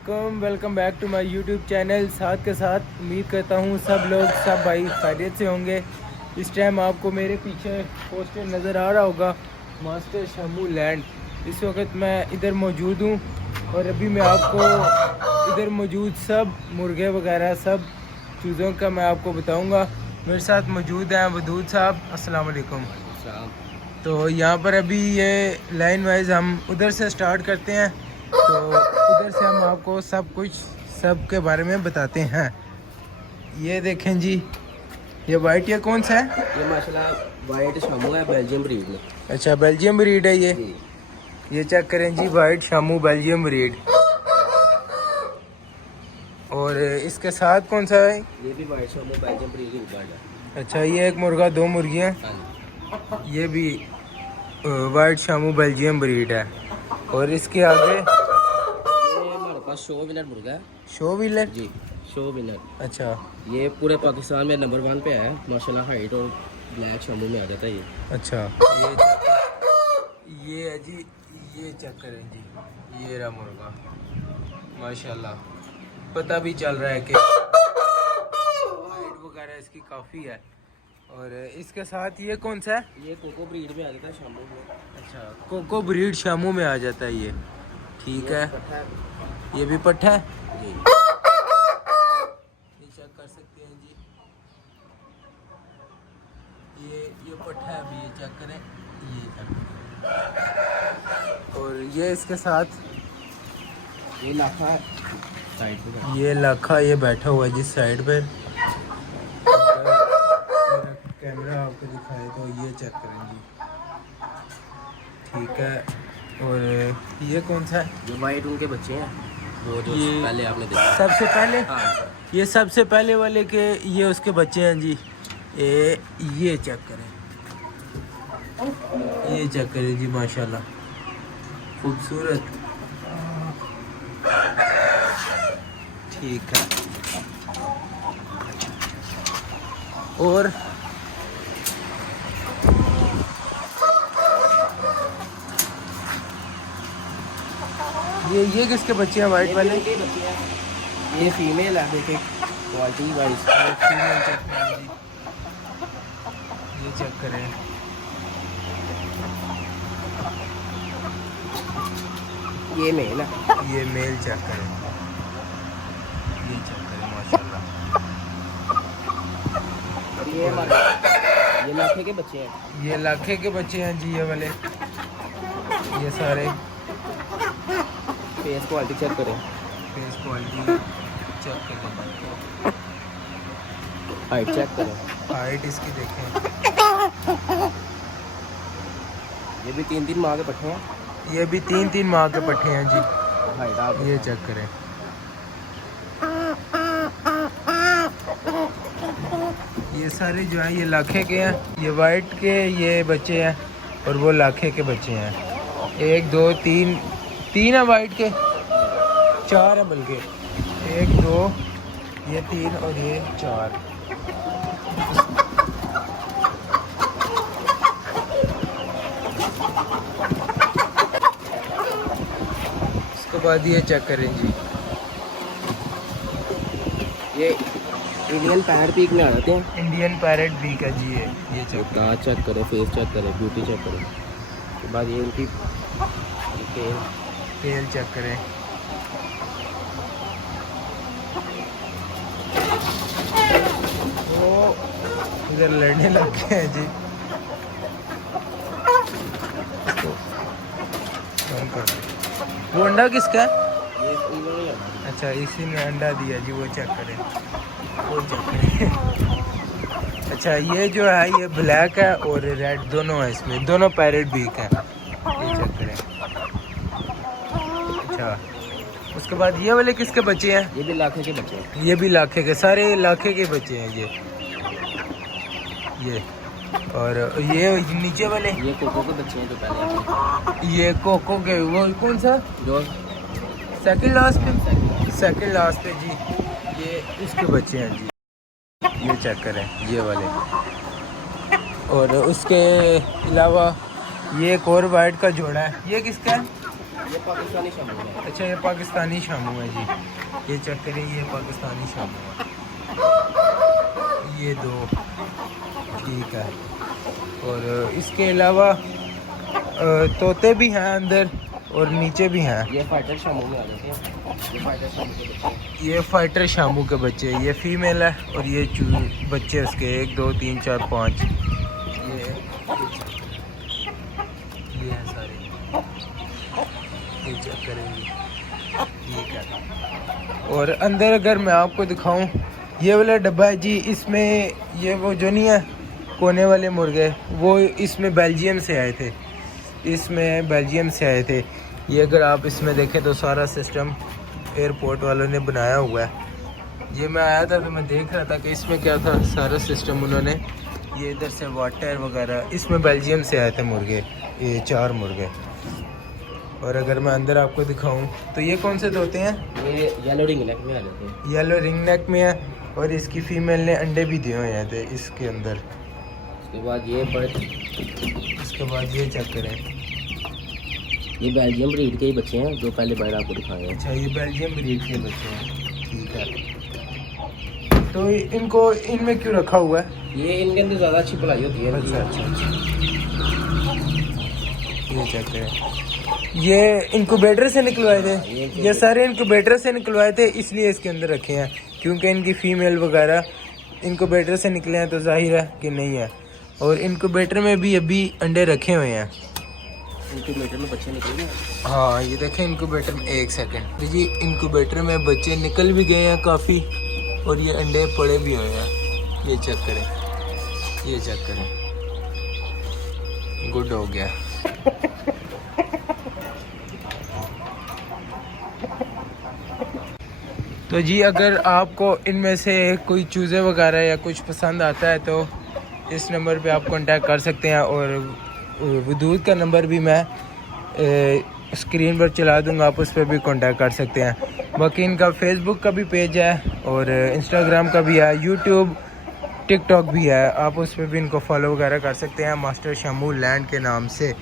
वालेकुम, welcome back to my YouTube channel. साथ के साथ उम्मीद करता हूँ सब लोग सब भाई खैरियत से होंगे। इस टाइम आपको मेरे पीछे पोस्टर नज़र आ रहा होगा, मास्टर शामू लैंड। इस वक्त मैं इधर मौजूद हूँ और अभी मैं आपको इधर मौजूद सब मुर्गे वगैरह सब चीज़ों का मैं आपको बताऊँगा। मेरे साथ मौजूद हैं वदूद साहब। अस्सलाम वालेकुम। तो यहाँ पर अभी ये लाइन वाइज हम उधर से स्टार्ट करते हैं, तो उधर से हम आपको सब कुछ सब के बारे में बताते हैं। ये देखें जी, ये वाइट ये कौन सा है? ये माशाल्लाह वाइट शामू है, बेल्जियम ब्रीड में। अच्छा, बेल्जियम ब्रीड है ये चेक करें जी, वाइट शामू बेल्जियम ब्रीड। और इसके साथ कौन सा है? ये भी वाइट शामू बेल्जियम ब्रीड की ब्रीड है। अच्छा, ये एक मुर्गा दो मुर्गियाँ, ये भी वाइट शामू बेल्जियम ब्रीड है। और इसके आगे ये हमारे पास शो विनर मुर्गा है। शो व्हीलर जी, शो विनर। अच्छा, ये पूरे पाकिस्तान में नंबर 1 पे है माशाल्लाह। हाइट और ब्लैक शामू में आ जाता है ये। अच्छा, ये है जी, ये चेक करें जी, ये रहा मुर्गा माशाल्लाह। पता भी चल रहा है कि हाइट वगैरह इसकी काफ़ी है। और इसके साथ ये कौन सा है? ये कोको ब्रीड में आ जाता है शामू में। अच्छा, कोको ब्रीड शामू में आ जाता है ये। ठीक है, ये भी पट्ठा है जी। ये चेक कर सकते हैं जी, ये पट्ठा है अभी, ये चेक करें, ये चेक करें। और ये इसके साथ ये लाखा है साइड पे। ये लाखा ये बैठा हुआ है जिस साइड पे। कैमरा आपको दिखाए तो ये चेक करें जी, ठीक है। और ये कौन सा है? ये वाइट उनके बच्चे हैं, वो जो ये पहले आपने देखा। सबसे पहले हाँ, ये सबसे पहले वाले के ये उसके बच्चे हैं जी। ये चेक करें, ये चेक करें जी, माशाल्लाह खूबसूरत। ठीक है। और ये किसके बच्चे हैं वाइट वाले? ये बच्चे हैं। ये फीमेल है, देखे क्वालिटी वाइज। फीमेल चेक करें जी, ये चेक करें, ये मेल है। ये मेल चेक करें, ये चेक करें माशाल्लाह। और ये हमारे ये लाखे के बच्चे हैं। ये लाखे के बच्चे हैं जी, ये वाले, ये सारे। फेस क्वालिटी चेक करें, फेस क्वालिटी चेक करें, हाइट चेक करें। हाइट इसकी देखें, ये भी 3 माह के पट्टे हैं। ये भी 3 माह के पट्टे हैं जी। हाइट आप ये चेक करें, ये सारे जो हैं ये लाखे के हैं। ये वाइट के ये बच्चे हैं और वो लाखे के बच्चे हैं। 1 2 3 है वाइट के, 4 है बल्कि, 1 2 ये 3 और ये 4। उसके बाद ये चेक करें जी, ये इंडियन पैरेट पीक में आ जाते हैं। इंडियन पैरेट बीक है जी। ये चेक दांत चेक करें, फेस चेक करें, ब्यूटी चेक करें। उसके बाद ये उनकी तेल चेक करें, वो इधर लड़ने लग गए हैं जी। इसको बंद कर दो। वो अंडा किसका है? ये इन्होंने ही आ- अच्छा, इसी ने अंडा दिया जी, वो चेक करें, वो चेक करें। अच्छा, ये जो है ये ब्लैक है और रेड दोनों है इसमें, दोनों पैरेट बीक है। ये चेक करें। अच्छा, उसके बाद ये वाले किसके बच्चे हैं? ये भी लाखे के बच्चे हैं। ये भी लाखे के, सारे लाखे के बच्चे हैं ये। और ये नीचे वाले ये कोको के बच्चे हैं जो पहले आते हैं। ये कोको के, वो कौन सा जो सेकंड लास्ट पे जी, ये उसके बच्चे हैं जी। ये चेक करें, ये वाले। और उसके अलावा ये एक और वाइट का जोड़ा है। ये किसका है? ये पाकिस्तानी शामू है। अच्छा ये पाकिस्तानी शामू है जी, ये चेक करें, ये पाकिस्तानी शामू है। ये दो ठीक है। और इसके अलावा तोते भी हैं अंदर और नीचे भी हैं। ये फाइटर शामू में आ जाते हैं। ये फाइटर शामू के बच्चे। ये फाइटर शामू के बच्चे, ये फीमेल है और ये बच्चे उसके 1 2 3 4 5 ये हैं सारे, ये चेक करेंगे ठीक है। और अंदर अगर मैं आपको दिखाऊं, ये वाला डब्बा है जी, इसमें ये वो जो नहीं है कोने वाले मुर्गे, वो इसमें बेल्जियम से आए थे, इसमें बेल्जियम से आए थे। ये अगर आप इसमें देखें तो सारा सिस्टम एयरपोर्ट वालों ने बनाया हुआ है। ये मैं आया था तो मैं देख रहा था कि इसमें क्या था, सारा सिस्टम उन्होंने, ये इधर से वाटर वगैरह, इसमें बेल्जियम से आए थे मुर्गे, ये 4 मुर्गे। और अगर मैं अंदर आपको दिखाऊं तो ये कौन से तोते हैं? ये येलो रिंग नेक में आ जाते हैं। येलो रिंग नेक में है और इसकी फीमेल ने अंडे भी दिए हुए थे इसके अंदर। उसके बाद ये बर्ड, इसके बाद ये चेक करें, ये बेल्जियम ब्रीड के ही बच्चे हैं जो पहले बर्ड आपको दिखाए हैं। अच्छा ये बेल्जियम ब्रीड के बच्चे हैं, ठीक है। तो इनको इनमें क्यों रखा हुआ है? ये इनके अंदर ज़्यादा अच्छी पढ़ाई होती है। अच्छा अच्छा, ये चेक करें, ये इनक्यूबेटर से निकलवाए थे, ये सारे इनक्यूबेटर से निकलवाए थे, इसलिए इसके अंदर रखे हैं, क्योंकि इनकी फीमेल वगैरह इनक्यूबेटर से निकले हैं तो जाहिर है कि नहीं है। और इनक्यूबेटर में भी अभी अंडे रखे हुए हैं। इनक्यूबेटर में बच्चे निकले। हाँ ये देखें इनक्यूबेटर में, 1 सेकंड जी, इनक्यूबेटर में बच्चे निकल भी गए हैं काफ़ी और ये अंडे पड़े भी हुए हैं। ये चेक करें, ये चेक करें, गुड हो गया। तो जी अगर आपको इनमें से कोई चूज़े वगैरह या कुछ पसंद आता है तो इस नंबर पे आप कांटेक्ट कर सकते हैं। और वदूद का नंबर भी मैं स्क्रीन पर चला दूंगा, आप उस पर भी कांटेक्ट कर सकते हैं। बाकी इनका फेसबुक का भी पेज है और इंस्टाग्राम का भी है, यूट्यूब टिकटॉक भी है, आप उस पर भी इनको फॉलो वगैरह कर सकते हैं मास्टर शामू लैंड के नाम से।